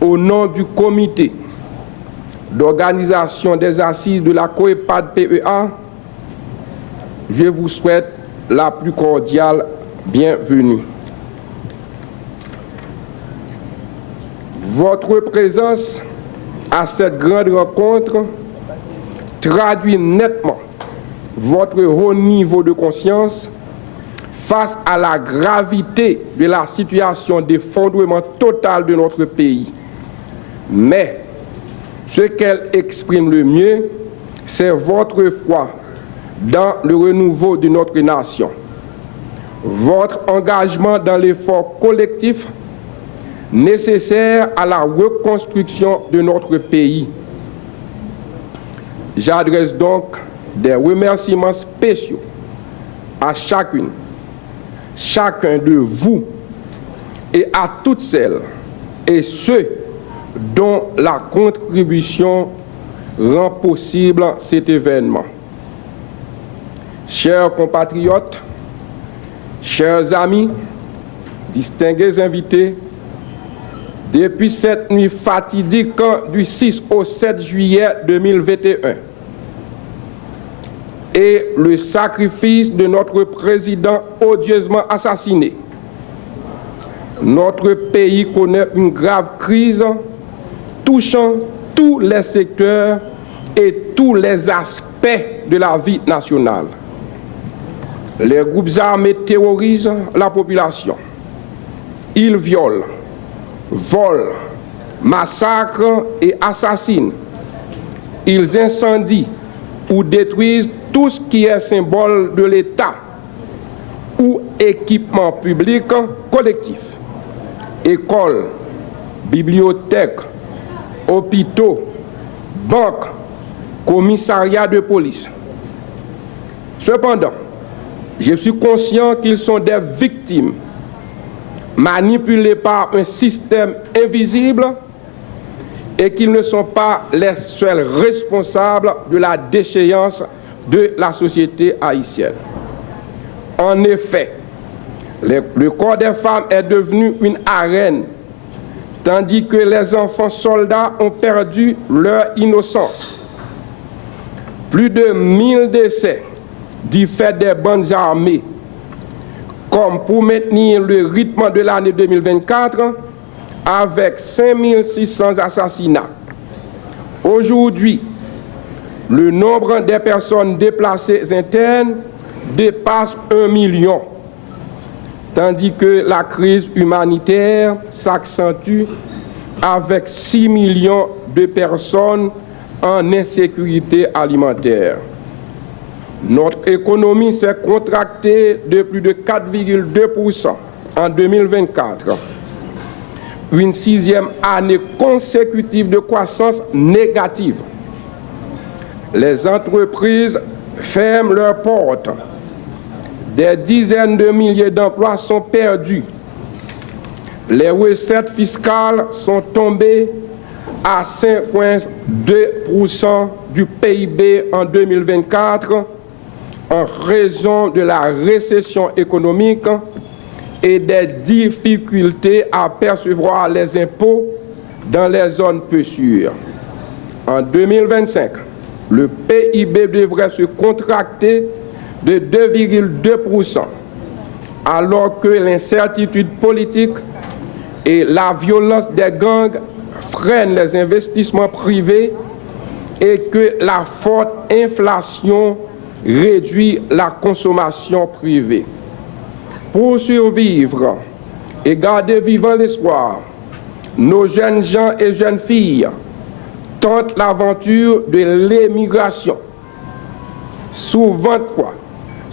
au nom du comité d'organisation des assises de la COEPAD-PEA, je vous souhaite la plus cordiale bienvenue. Votre présence à cette grande rencontre traduit nettement votre haut niveau de conscience face à la gravité de la situation d'effondrement total de notre pays. Mais ce qu'elle exprime le mieux, c'est votre foi dans le renouveau de notre nation, votre engagement dans l'effort collectif nécessaire à la reconstruction de notre pays. J'adresse donc des remerciements spéciaux à chacune, chacun de vous et à toutes celles et ceux dont la contribution rend possible cet événement. Chers compatriotes, chers amis, distingués invités, depuis cette nuit fatidique du 6 au 7 juillet 2021 et le sacrifice de notre président odieusement assassiné, notre pays connaît une grave crise touchant tous les secteurs et tous les aspects de la vie nationale. Les groupes armés terrorisent la population. Ils violent, volent, massacrent et assassinent. Ils incendient ou détruisent tout ce qui est symbole de l'État ou équipement public collectif. Écoles, bibliothèques, hôpitaux, banques, commissariats de police. Cependant, je suis conscient qu'ils sont des victimes manipulées par un système invisible et qu'ils ne sont pas les seuls responsables de la déchéance de la société haïtienne. En effet, le corps des femmes est devenu une arène, tandis que les enfants soldats ont perdu leur innocence. Plus de 1000 décès du fait des bandes armées, comme pour maintenir le rythme de l'année 2024 avec 5600 assassinats. Aujourd'hui, le nombre des personnes déplacées internes dépasse 1 million, tandis que la crise humanitaire s'accentue avec 6 millions de personnes en insécurité alimentaire. Notre économie s'est contractée de plus de 4,2% en 2024, une 6e année consécutive de croissance négative. Les entreprises ferment leurs portes. Des dizaines de milliers d'emplois sont perdus. Les recettes fiscales sont tombées à 5,2% du PIB en 2024 en raison de la récession économique et des difficultés à percevoir les impôts dans les zones peu sûres. En 2025, le PIB devrait se contracter de 2,2%, alors que l'incertitude politique et la violence des gangs freinent les investissements privés et que la forte inflation réduit la consommation privée. Pour survivre et garder vivant l'espoir, nos jeunes gens et jeunes filles tentent l'aventure de l'émigration, souvent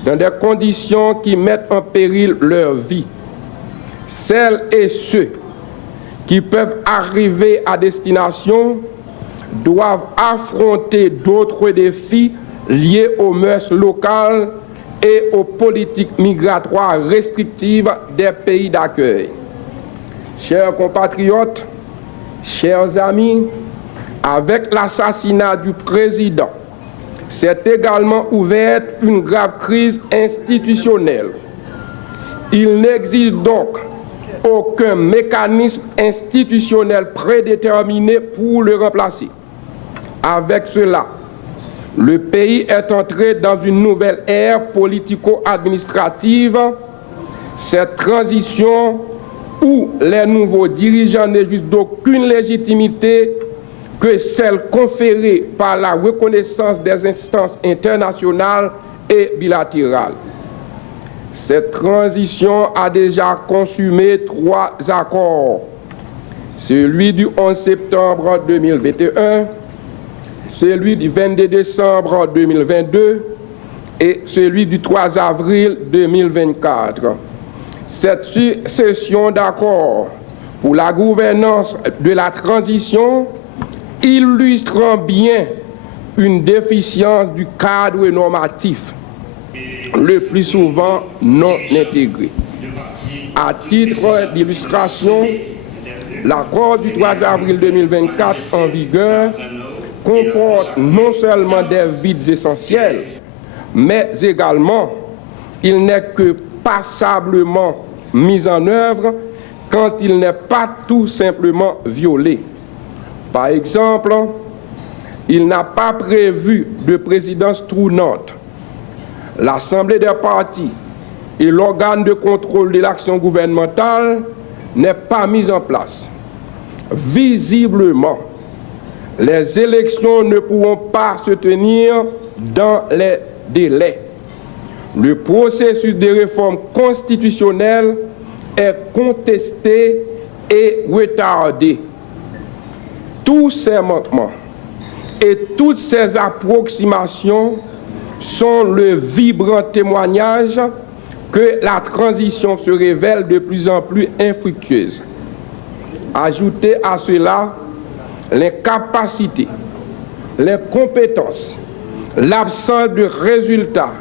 dans des conditions qui mettent en péril leur vie. Celles et ceux qui peuvent arriver à destination doivent affronter d'autres défis liés aux mœurs locales et aux politiques migratoires restrictives des pays d'accueil. Chers compatriotes, chers amis, avec l'assassinat du président, s'est également ouverte une grave crise institutionnelle. Il n'existe donc aucun mécanisme institutionnel prédéterminé pour le remplacer. Avec cela, le pays est entré dans une nouvelle ère politico-administrative. Cette transition où les nouveaux dirigeants ne jouissent d'aucune légitimité que celle conférée par la reconnaissance des instances internationales et bilatérales. Cette transition a déjà consumé 3 accords. Celui du 11 septembre 2021, celui du 22 décembre 2022 et celui du 3 avril 2024. Cette succession d'accords pour la gouvernance de la transition illustrant bien une déficience du cadre normatif, le plus souvent non intégré. À titre d'illustration, l'accord du 3 avril 2024 en vigueur comporte non seulement des vides essentiels, mais également il n'est que passablement mis en œuvre quand il n'est pas tout simplement violé. Par exemple, il n'a pas prévu de présidence tournante. L'Assemblée des partis et l'organe de contrôle de l'action gouvernementale n'est pas mis en place. Visiblement, les élections ne pourront pas se tenir dans les délais. Le processus de réforme constitutionnelle est contesté et retardé. Tous ces manquements et toutes ces approximations sont le vibrant témoignage que la transition se révèle de plus en plus infructueuse. Ajoutez à cela l'incapacité, l'incompétence, l'absence de résultats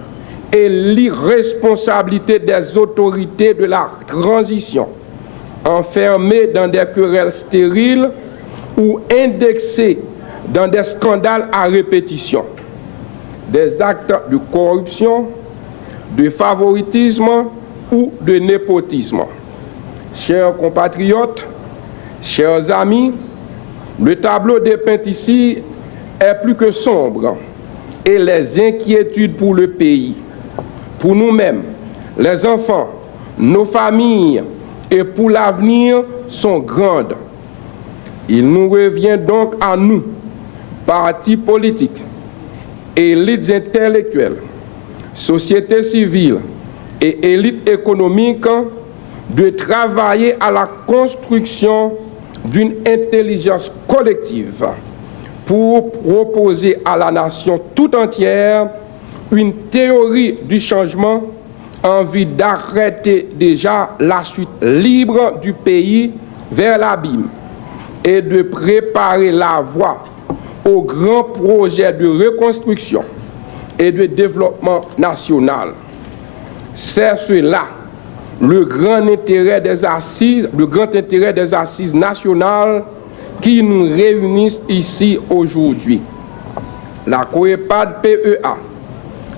et l'irresponsabilité des autorités de la transition, enfermées dans des querelles stériles ou indexées dans des scandales à répétition, des actes de corruption, de favoritisme ou de népotisme. Chers compatriotes, chers amis, le tableau dépeint ici est plus que sombre et les inquiétudes pour le pays, pour nous-mêmes, les enfants, nos familles et pour l'avenir sont grandes. Il nous revient donc à nous, partis politiques, élites intellectuelles, sociétés civiles et élites économiques, de travailler à la construction d'une intelligence collective pour proposer à la nation tout entière une théorie du changement en vue d'arrêter déjà la chute libre du pays vers l'abîme et de préparer la voie au grand projet de reconstruction et de développement national. C'est cela le grand intérêt des assises nationales qui nous réunissent ici aujourd'hui. La COEPAD-PEA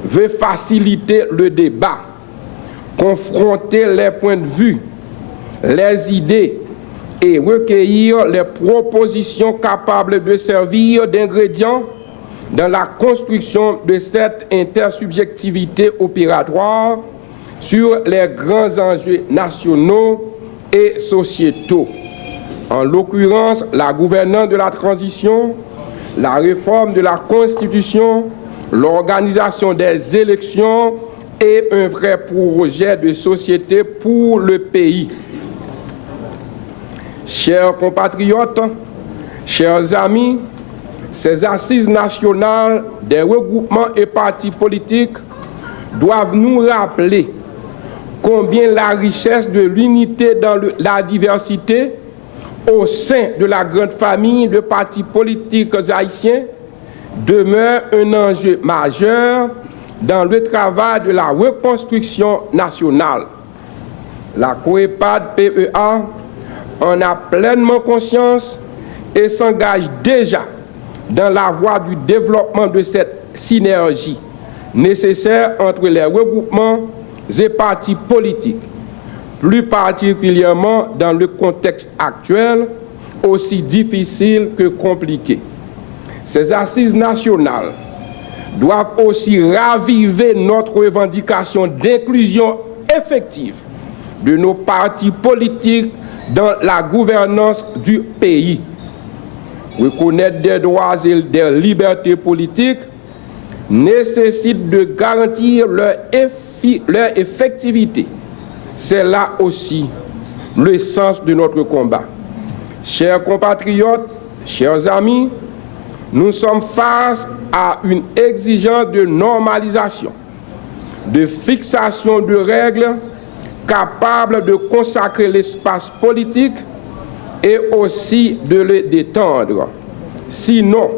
veut faciliter le débat, confronter les points de vue, les idées et recueillir les propositions capables de servir d'ingrédients dans la construction de cette intersubjectivité opératoire sur les grands enjeux nationaux et sociétaux. En l'occurrence, la gouvernance de la transition, la réforme de la Constitution, l'organisation des élections et un vrai projet de société pour le pays. Chers compatriotes, chers amis, ces assises nationales des regroupements et partis politiques doivent nous rappeler combien la richesse de l'unité dans la diversité au sein de la grande famille de partis politiques haïtiens demeure un enjeu majeur dans le travail de la reconstruction nationale. La COEPAD-PEA en a pleinement conscience et s'engage déjà dans la voie du développement de cette synergie nécessaire entre les regroupements et partis politiques plus particulièrement dans le contexte actuel, aussi difficile que compliqué. Ces assises nationales doivent aussi raviver notre revendication d'inclusion effective de nos partis politiques dans la gouvernance du pays. Reconnaître des droits et des libertés politiques nécessite de garantir leur effectivité. C'est là aussi le sens de notre combat. Chers compatriotes, chers amis, nous sommes face à une exigence de normalisation, de fixation de règles capables de consacrer l'espace politique et aussi de le détendre. Sinon,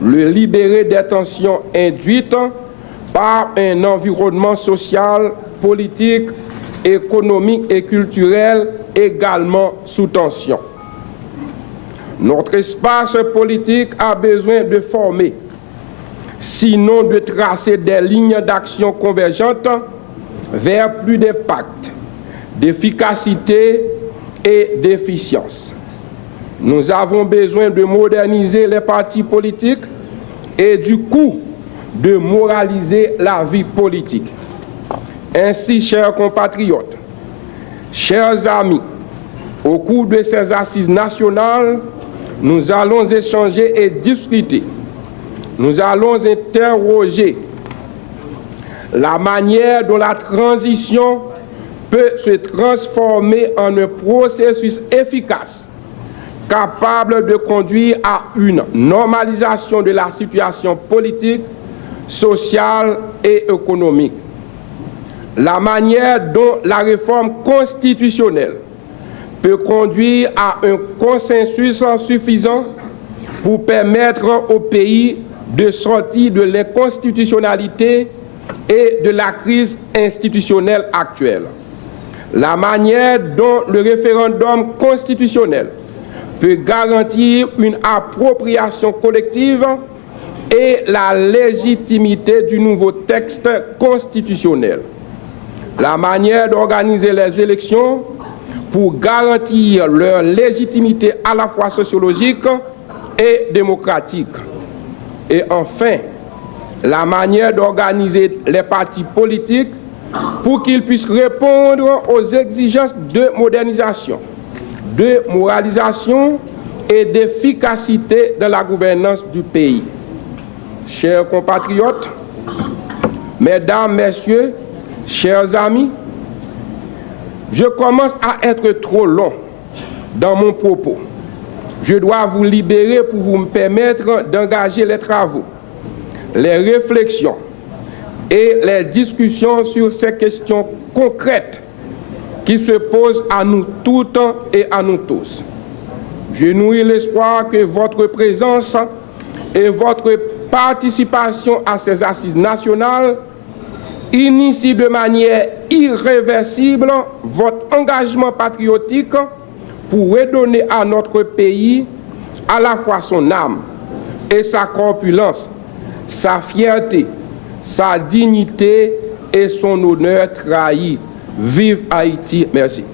le libérer des tensions induites par un environnement social, politique, économique et culturel également sous tension. Notre espace politique a besoin de former, sinon de tracer des lignes d'action convergentes vers plus d'impact, d'efficacité et d'efficience. Nous avons besoin de moderniser les partis politiques et du coup de moraliser la vie politique. Ainsi, chers compatriotes, chers amis, au cours de ces assises nationales, nous allons échanger et discuter. Nous allons interroger la manière dont la transition peut se transformer en un processus efficace, capable de conduire à une normalisation de la situation politique, sociale et économique. La manière dont la réforme constitutionnelle peut conduire à un consensus suffisant pour permettre au pays de sortir de l'inconstitutionnalité et de la crise institutionnelle actuelle. La manière dont le référendum constitutionnel peut garantir une appropriation collective et la légitimité du nouveau texte constitutionnel. La manière d'organiser les élections pour garantir leur légitimité à la fois sociologique et démocratique. Et enfin, la manière d'organiser les partis politiques pour qu'ils puissent répondre aux exigences de modernisation, de moralisation et d'efficacité dans la gouvernance du pays. Chers compatriotes, mesdames, messieurs, chers amis, je commence à être trop long dans mon propos. Je dois vous libérer pour vous permettre d'engager les travaux, les réflexions et les discussions sur ces questions concrètes qui se posent à nous toutes et à nous tous. Je nourris l'espoir que votre présence et votre participation à ces assises nationales initie de manière irréversible votre engagement patriotique pour redonner à notre pays à la fois son âme et sa corpulence, sa fierté, sa dignité et son honneur trahi. Vive Haïti! Merci.